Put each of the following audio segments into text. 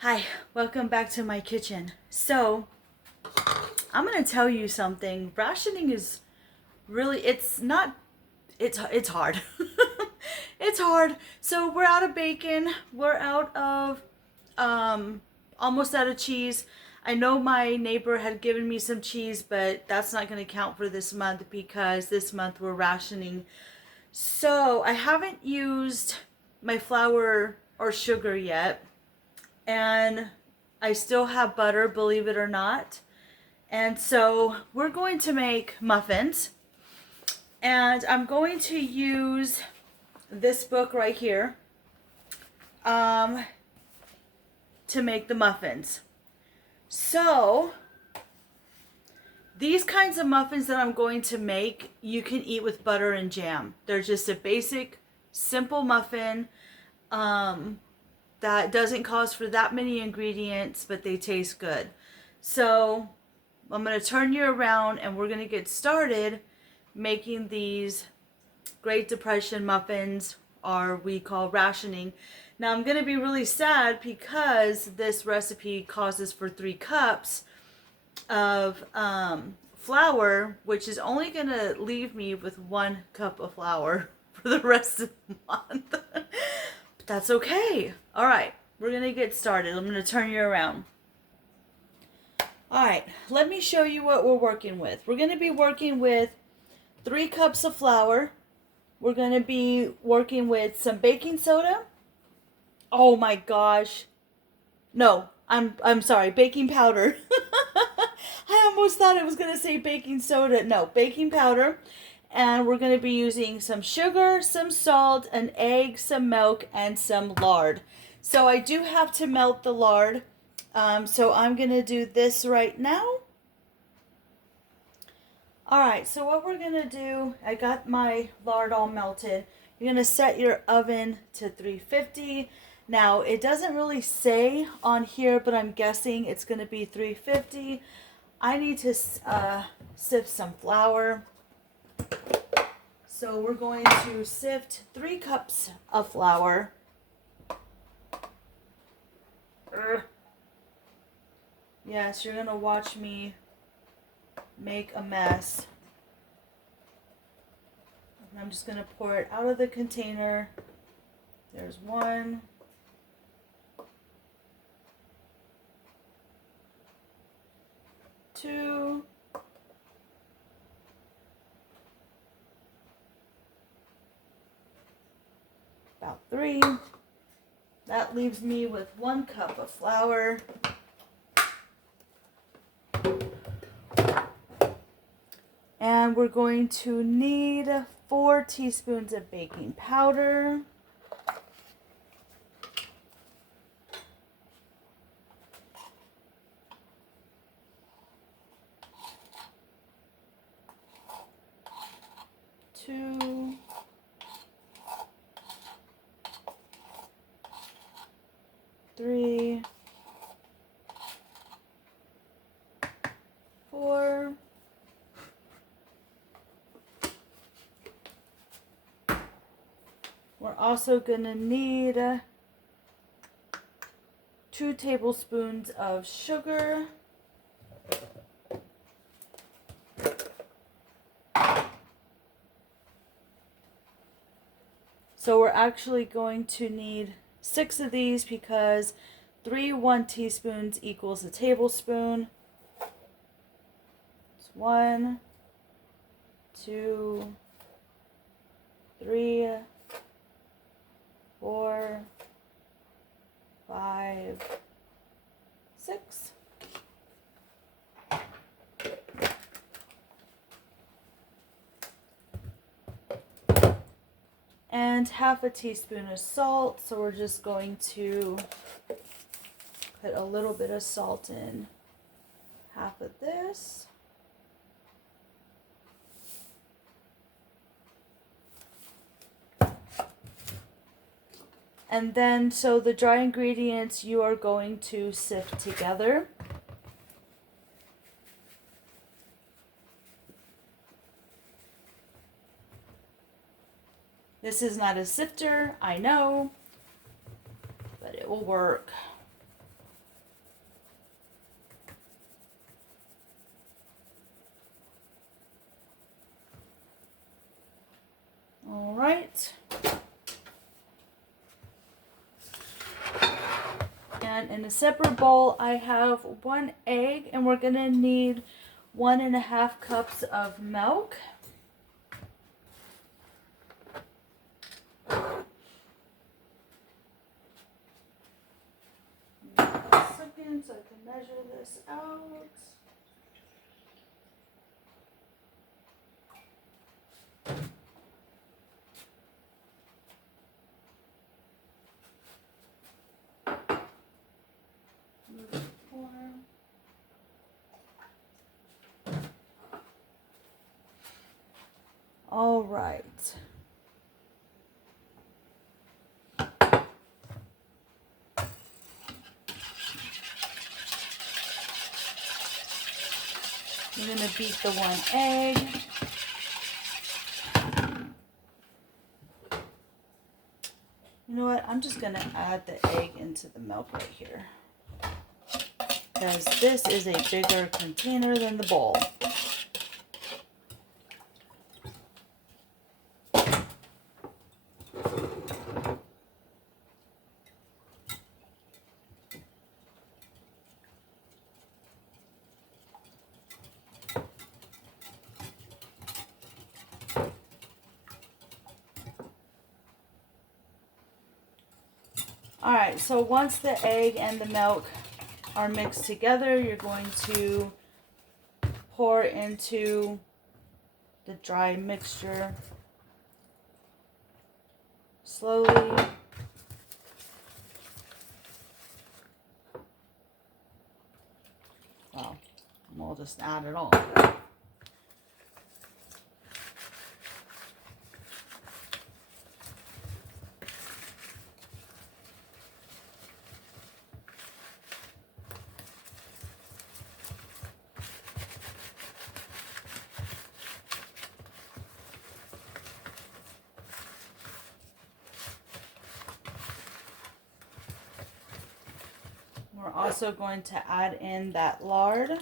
Hi, welcome back to my kitchen. So, I'm going to tell you something. Rationing is really it's hard. It's hard. So, we're out of bacon, we're out of almost out of cheese. I know my neighbor had given me some cheese, but that's not going to count for this month because this month we're rationing. So, I haven't used my flour or sugar yet, and I still have butter, believe it or not. And so we're going to make muffins. And I'm going to use this book right here um, to make the muffins. So these kinds of muffins that I'm going to make, you can eat with butter and jam. They're just a basic, simple muffin. That doesn't cost for that many ingredients, but they taste good. So I'm going to turn you around and we're going to get started making these Great Depression muffins, or we call rationing. Now I'm going to be really sad because this recipe causes for 3 cups of flour, which is only going to leave me with 1 cup of flour for the rest of the month. But that's okay. All right, we're going to get started. I'm going to turn you around. All right, let me show you what we're working with. We're going to be working with 3 cups of flour. We're going to be working with some baking soda. Oh my gosh. No, I'm sorry, baking powder. I almost thought I was going to say baking soda. No, baking powder. And we're going to be using some sugar, some salt, an egg, some milk, and some lard. So I do have to melt the lard. So I'm going to do this right now. Alright, so what we're going to do, I got my lard all melted. You're going to set your oven to 350. Now, it doesn't really say on here, but I'm guessing it's going to be 350. I need to sift some flour. So we're going to sift 3 cups of flour. Yes, you're going to watch me make a mess. And I'm just going to pour it out of the container. There's 1. 2. About 3. That leaves me with 1 cup of flour. And we're going to need 4 teaspoons of baking powder. Two. 3. 4. We're also going to need 2 tablespoons of sugar. So we're actually going to need 6 of these because 3 1 teaspoons equals a tablespoon. It's 1, 2, 3, 4, 5, 6. And half a teaspoon of salt. So we're just going to put a little bit of salt in half of this. And then, so the dry ingredients you are going to sift together. This is not a sifter, I know, but it will work. right. And in a separate bowl, I have 1 egg, and we're gonna need 1.5 cups of milk. A second so I can measure this out. All right. We're going to beat the 1 egg. You know what? I'm just going to add the egg into the milk right here, because this is a bigger container than the bowl. Alright, so once the egg and the milk are mixed together, you're going to pour into the dry mixture slowly. Well, we'll just add it all. We're also going to add in that lard.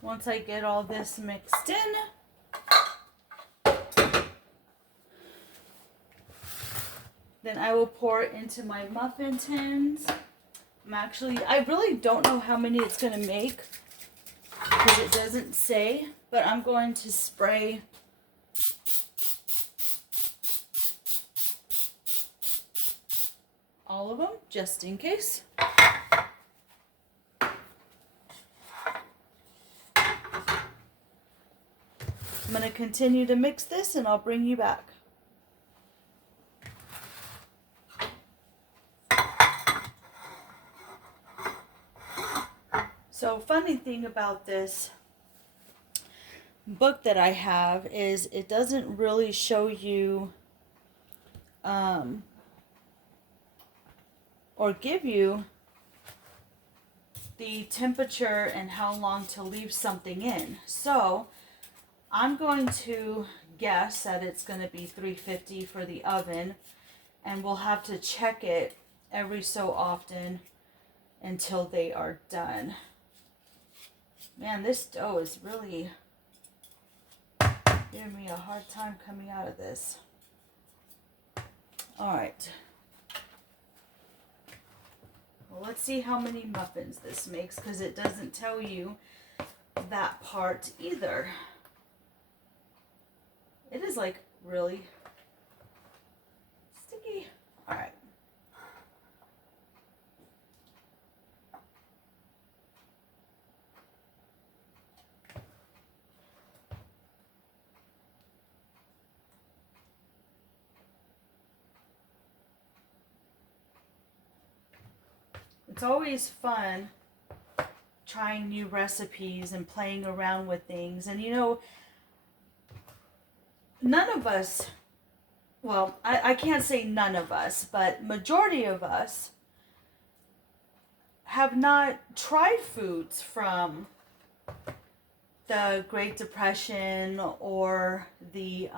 Once I get all this mixed in, then I will pour it into my muffin tins. I really don't know how many it's going to make because it doesn't say, but I'm going to spray all of them just in case. I'm going to continue to mix this and I'll bring you back. So funny thing about this book that I have is it doesn't really show you or give you the temperature and how long to leave something in. So I'm going to guess that it's going to be 350 for the oven, and we'll have to check it every so often until they are done. Man, this dough is really giving me a hard time coming out of this. All right. Well, let's see how many muffins this makes, because it doesn't tell you that part either. It is like really sticky. All right. It's always fun trying new recipes and playing around with things. And you know, none of us, well, I can't say none of us, but majority of us have not tried foods from the Great Depression or the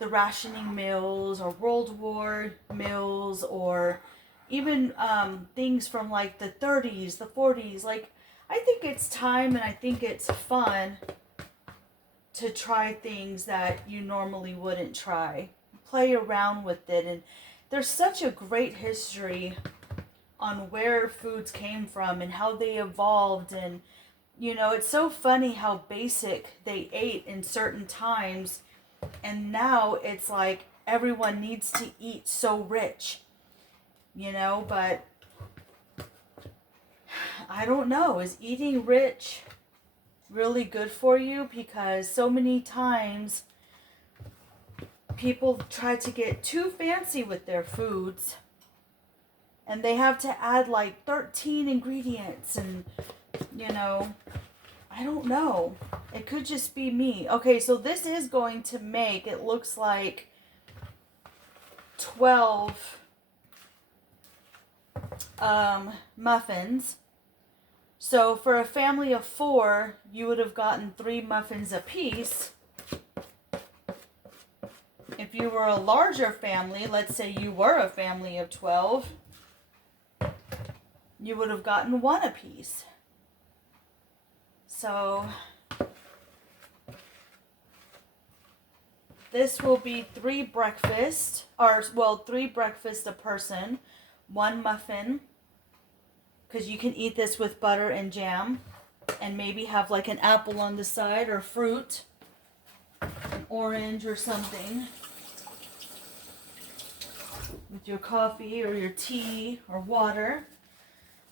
rationing meals or World War meals, or even things from like the 30s, the 40s. Like, I think it's time and I think it's fun to try things that you normally wouldn't try. Play around with it. And there's such a great history on where foods came from and how they evolved. And, you know, it's so funny how basic they ate in certain times. And now it's like everyone needs to eat so rich, you know, but I don't know. Is eating rich really good for you? Because so many times people try to get too fancy with their foods and they have to add like 13 ingredients, and, you know, I don't know. It could just be me. Okay, so this is going to make, it looks like 12 muffins. So for a family of 4, you would have gotten 3 muffins apiece. If you were a larger family, let's say you were a family of 12, you would have gotten 1 apiece. So this will be 3 breakfast, or well, 3 breakfast a person, 1 muffin, because you can eat this with butter and jam, and maybe have like an apple on the side or fruit, an orange or something, with your coffee or your tea or water.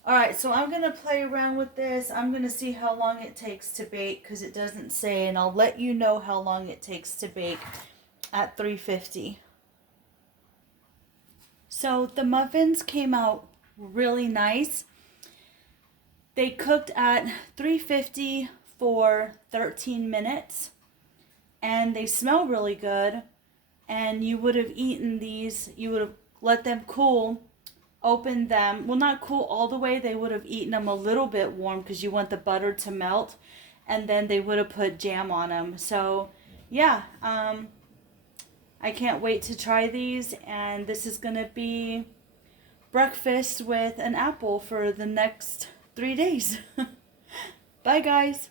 Alright, so I'm going to play around with this. I'm going to see how long it takes to bake, because it doesn't say, and I'll let you know how long it takes to bake at 350. So the muffins came out really nice. They cooked at 350 for 13 minutes, and they smell really good. And you would have eaten these, you would have let them cool, opened them, well, not cool all the way, they would have eaten them a little bit warm because you want the butter to melt, and then they would have put jam on them. So yeah, I can't wait to try these, and this is gonna be breakfast with an apple for the next 3 days. Bye guys.